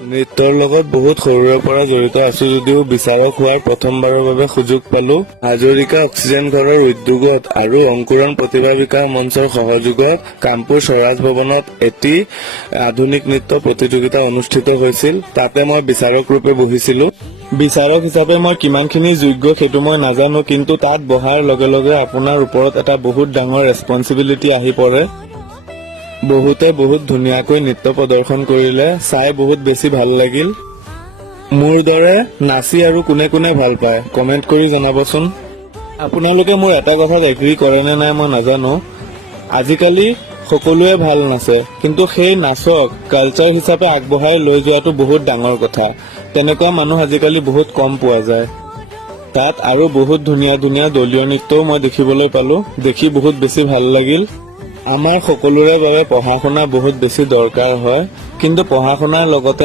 নৃত্যৰ লগত বহুত সৰুৰে পৰা জড়িত আছো যদিও বিচাৰক হোৱাৰ প্ৰথমবাৰৰ বাবে সুযোগ পালো হাজৰিকা অক্সিজেন ঘৰৰ উদ্যোগত আৰু অংকুৰণ প্ৰতিভা বিকাশ মঞ্চৰ সহযোগত কামপুৰ স্বৰাজ ভৱনত এটি আধুনিক নৃত্য প্ৰতিযোগিতা অনুষ্ঠিত হৈছিল। তাতে মই বিচাৰক ৰূপে বহিছিলো। বিচাৰক হিচাপে মই কিমানখিনি যোগ্য সেইটো মই নাজানো, কিন্তু তাত বহাৰ লগে লগে আপোনাৰ ওপৰত এটা বহুত ডাঙৰ ৰেছপন্সিবিলিটি আহি পৰে। বহুতে বহুত ধুনীয়াকৈ নৃত্য প্ৰদৰ্শন কৰিলে, চাই বহুত বেছি ভাল লাগিল। মোৰ দৰে নাচি আৰু কোনে কোনে ভাল পায় কমেন্ট কৰি জনাবচোন। আপোনালোকে মোৰ এটা কথাত এগ্ৰী কৰে নে নাই মই নাজানো। আজিকালি সকলোৱে ভাল নাচে, কিন্তু সেই নাচক কালচাৰ হিচাপে আগবঢ়াই লৈ যোৱাটো বহুত ডাঙৰ কথা। তেনেকুৱা মানুহ আজিকালি বহুত কম পোৱা যায়। তাত আৰু বহুত ধুনীয়া ধুনীয়া দলীয় নৃত্যও মই দেখিবলৈ পালো, দেখি বহুত বেছি ভাল লাগিল। আমাৰ সকলোৰে বাবে পঢ়া শুনা বহুত বেছি দৰকাৰ হয়, কিন্তু পঢ়া শুনাৰ লগতে